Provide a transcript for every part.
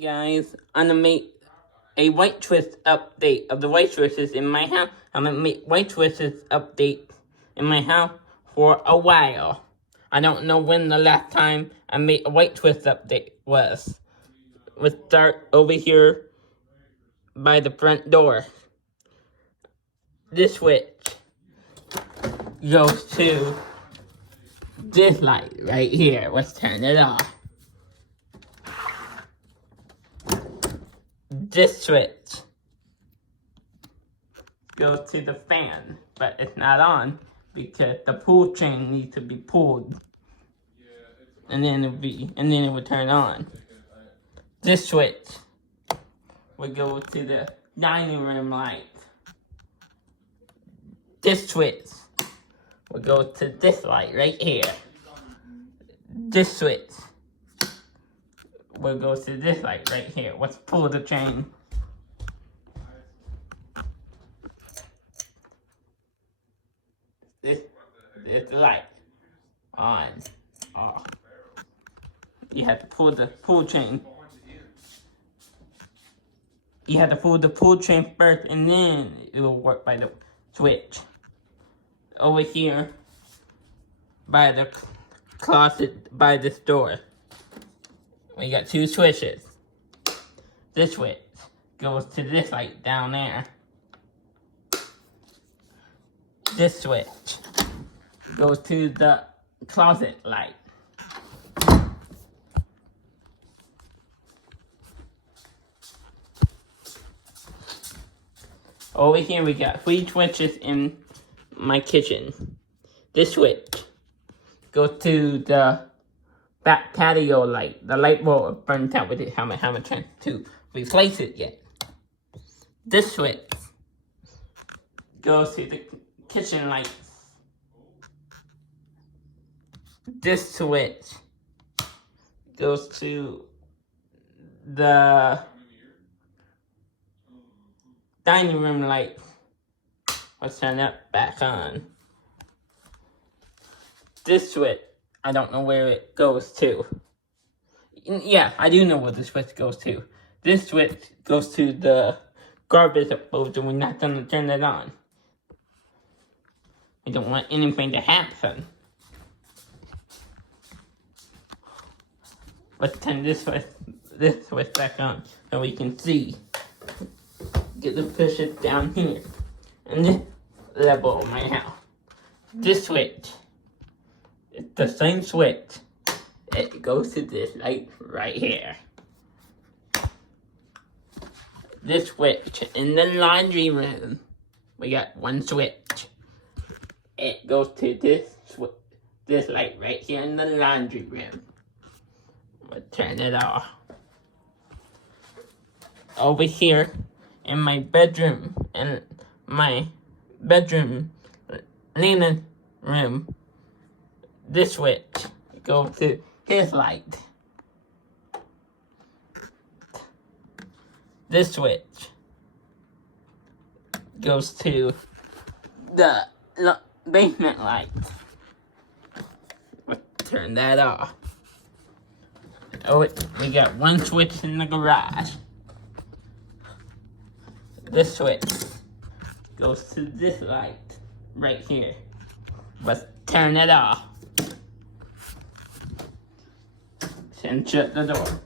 Guys, I'm gonna make a white twist update of the white switches in my house. I'm gonna make white switches update in my house for a while. I don't know when the last time I made a white twist update was. Let's start over here by the front door. This switch goes to this light right here. Let's turn it off. This switch goes to the fan, but it's not on because the pull chain needs to be pulled, and then it would turn on. This switch would go to the dining room light. This switch would go to this light right here. This switch will go to this light right here. Let's pull the chain. This light on, off. You have to pull the pull chain. You have to pull the pull chain first, and then it will work by the switch. Over here, by the closet, by this door, we got two switches. This switch goes to this light down there. This switch goes to the closet light. Over here we got 3 switches in my kitchen. This switch goes to the back patio light. The light bulb burnt out with it. Haven't tried to replace it yet. This switch goes to the kitchen lights. This switch goes to the dining room light. Let's turn that back on. This switch, I don't know where it goes to. Yeah, I do know where the switch goes to. This switch goes to the garbage disposal. We're not gonna turn it on. We don't want anything to happen. Let's turn this switch back on so we can see. Get the pushes down here. And this level of my house. This switch, it's the same switch. It goes to this light right here. This switch in the laundry room. We got one switch. It goes to this light right here in the laundry room. We'll turn it off. Over here in my bedroom, linen room, this switch goes to his light. This switch goes to the basement light. Let's turn that off. Oh, we got one switch in the garage. This switch goes to this light right here. Let's turn it off. And shut the door.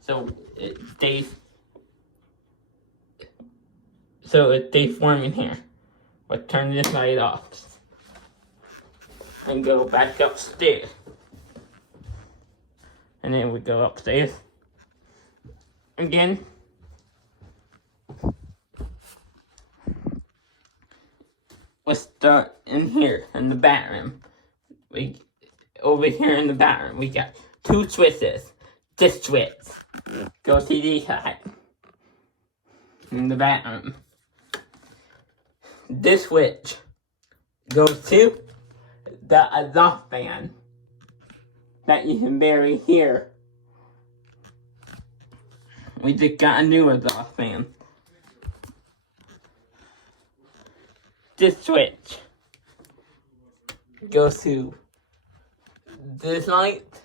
So it stays warm in here. Let's turn this light off. And go back upstairs. And then we go upstairs. Again. Let's start in here in the bathroom. Over here in the bathroom, we got 2 switches. This switch goes to the side in the bathroom. This switch goes to the exhaust fan that you can barely hear. We just got a new exhaust fan. This switch goes to this light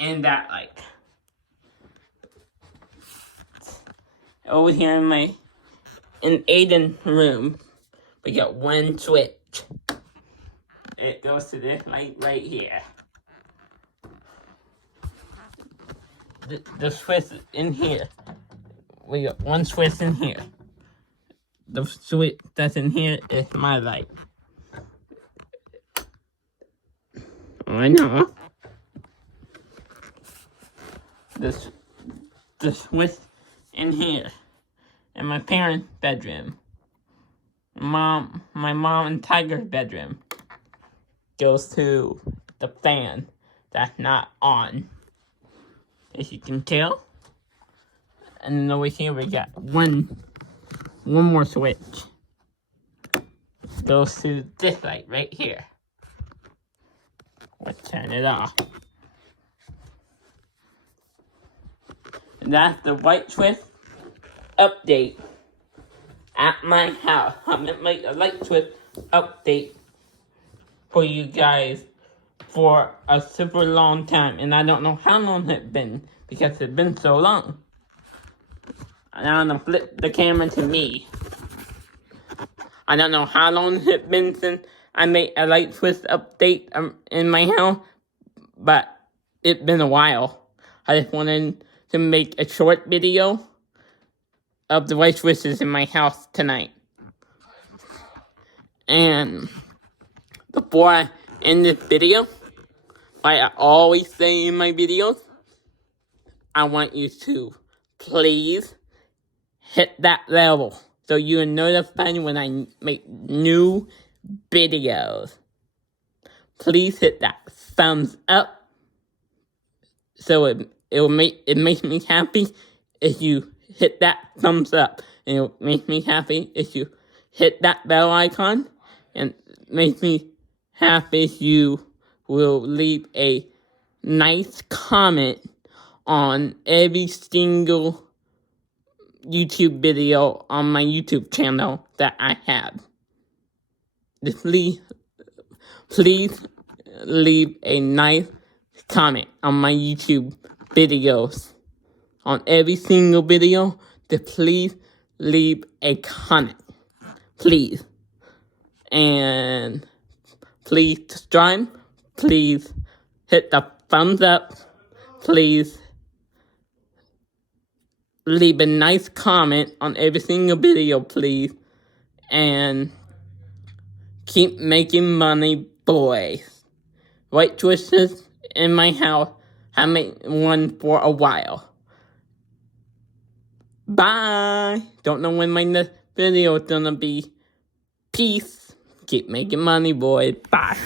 and that light. over here in Aiden's room, we got one switch. It goes to this light right here. The switch in here. We got one switch in here. The switch that's in here is my light. I know. The switch in here. In my parents' bedroom. My mom and Tiger's bedroom goes to the fan that's not on. As you can tell. And then over here we got one more switch. Goes to this light right here. Let's turn it off. And that's the white switch update at my house. I'm gonna make a light switch update for you guys for a super long time. And I don't know how long it's been because it's been so long. Now I'm gonna flip the camera to me. I don't know how long it's been since I made a light switch update in my house, but it's been a while. I just wanted to make a short video of the light switches in my house tonight. And before I end this video, like I always say in my videos, I want you to please hit that level so you're notified when I make new videos. Please hit that thumbs up so it makes me happy if you hit that thumbs up. And it makes me happy if you hit that bell icon. And it makes me happy if you will leave a nice comment on every single YouTube video on my YouTube channel that I have. Please leave a nice comment on my YouTube videos. On every single video, please leave a comment. Please. And please subscribe. Please hit the thumbs up. Please leave a nice comment on every single video, please. And keep making money, boys. White switches in my house. I made one for a while. Bye. Don't know when my next video is gonna be. Peace. Keep making money, boys. Bye.